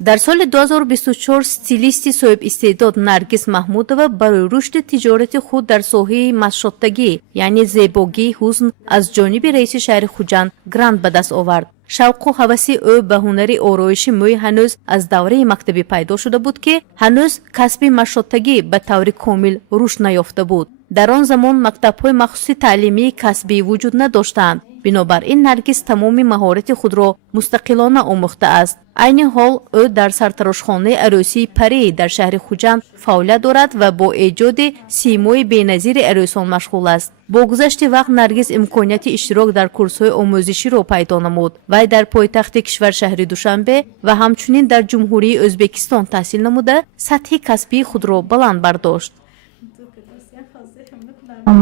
дар соли 2024 стилисти соҳиб истеъдод Наргиз Маҳмудова барои рушди тиҷорати худ дар соҳаи мастшодагӣ яъне зебогӣ ҳузн аз ҷониби раиси шаҳри Хуҷанд грант ба даст овард. шавқу ҳаваси ӯ ба ҳунари ороиши мӯй ҳанӯз аз давраи мактабӣ пайдо шуда буд ки ҳанӯз касби мастшодагӣ ба таври комил рушд наёфта буд. дар он замон мактабҳои махсуси таълимии касбӣ вуҷуд надоштанд. бинобар ин Наргиз тамоми маҳорати худро мустақилона омӯхтааст. айни ҳол ӯ дар сартарошхонаи арӯсии Парӣ дар шаҳри Хуҷанд фаъолият дорад ва бо эҷоди симои беназири арӯсон машғул аст. бо гузашти вақт Наргиз имконияти иштирок дар курсҳои омӯзиширо пайдо намуд. вай дар пойтахти кишвар шаҳри Душанбе ва ҳамчунин дар ҷумҳурии Ӯзбекистон таҳсил намуда сатҳи касбии худро баланд бардошт.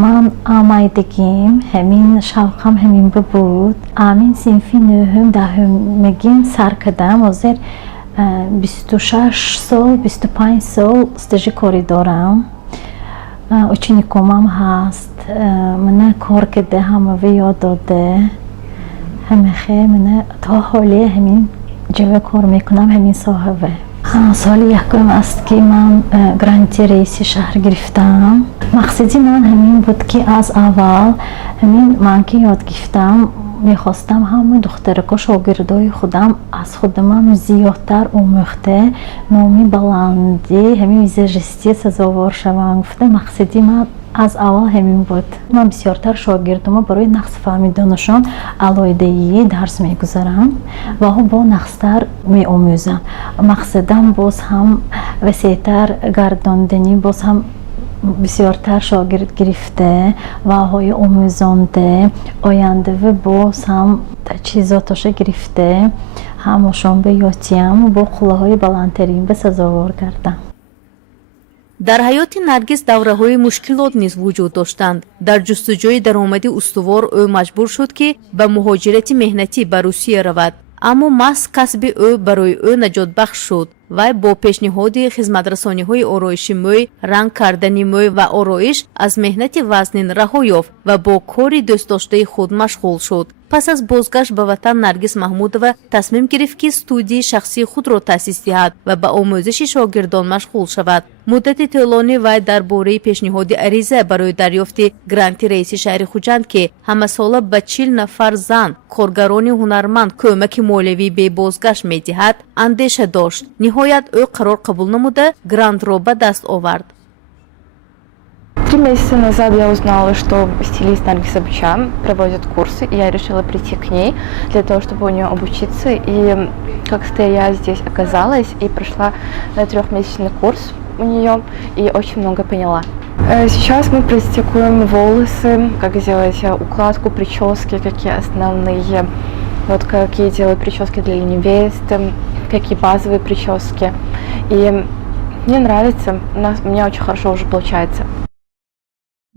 ман амайдагим ҳамин шавқам ҳамин буд. амин синфи нӯҳум даҳумагим сар кардам. ҳозир 26 сол 25 сол стажи корӣ дорам. ученикомам ҳаст. мана кор карда ҳамави ёд дода. ҳамахе мана то ҳоле ҳамин ҷава кор мекунам ҳамин соҳава. соли якум аст ки ман гранти раиси шаҳр гирифтам. мақсади ман ҳамин буд ки аз аввал ҳамин ман ки ёд гирифтам мехостам ҳама духтарако шогирдои худам аз худамам зиёдтар омӯхта номи баланди ҳамин визажисти сазовор шаванд. гуфта мақсади ман аз аввал ҳамин буд. ман бисёртар шогирдома барои нақси фаҳмидонашон алоҳидаи дарс мегузарам ва бо нақстар меомӯзам. мақсадам боз ҳам васеътар гардондани боз ҳам бисёртар шогирд гирифта ва ҳои омӯзонда ояндава боз ҳам чизотоша гирифта ҳамошон ба ётиям бо қуллаҳои баландтарин ба сазовор гардам. дар ҳаёти Наргиз давраҳои мушкилот низ вуҷуд доштанд. дар ҷустуҷӯи даромади устувор ӯ маҷбур шуд ки ба муҳоҷирати меҳнатӣ ба Русия равад. аммо маҳз касби ӯ барои ӯ наҷотбахш шуд. вай бо пешниҳоди хизматрасониҳои ороиши мӯй, ранг кардани мӯй ва ороиш аз меҳнати вазнин раҳо ёфт ва бо кори дӯстдоштаи худ машғул шуд. пас аз бозгашт ба ватан Наргиз Маҳмудова тасмим гирифт ки студияи шахсии худро таъсис диҳад ва ба омӯзиши шогирдон машғул шавад. муддати тӯлонӣ вай дар бораи пешниҳоди ариза барои дарёфти гранти раиси шаҳри Хуҷанд ки ҳамасола ба 40 нафар зан коргарони ҳунарманд кӯмаки молиявӣ бебозгашт медиҳад андеша дошт. ниҳоят ӯ қарор қабул намуда грантро ба даст овард. 3 месяца назад я узнала, что стилист Наргиз Абичан проводит курсы, и я решила прийти к ней для того, чтобы у нее обучиться. И как-то я здесь оказалась и прошла 3-месячный курс у нее и очень много поняла. Сейчас мы практикуем волосы, как сделать укладку, прически, какие основные, вот какие делают прически для невест, какие базовые прически. И мне нравится, у меня очень хорошо уже получается.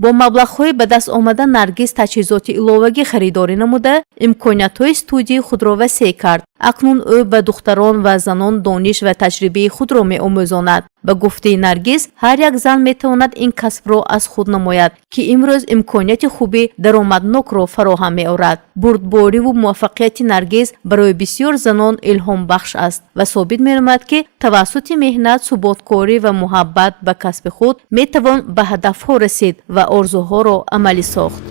бо маблағҳои ба даст омада Наргиз таҷҳизоти иловагӣ харидорӣ намуда имкониятҳои студияи худро васеъ кард. акнун ӯ ба духтарон ва занон дониш ва таҷрибаи худро меомӯзонад. ба гуфтаи Наргиз ҳар як зан метавонад ин касбро аз худ намояд ки имрӯз имконияти хуби даромаднокро фароҳам меорад. бурдбориву муваффақияти Наргиз барои бисёр занон илҳомбахш аст ва собит менамояд ки тавассути меҳнат суботкорӣ ва муҳаббат ба касби худ метавон ба ҳадафҳо расид ва орзуҳоро амалӣ сохт.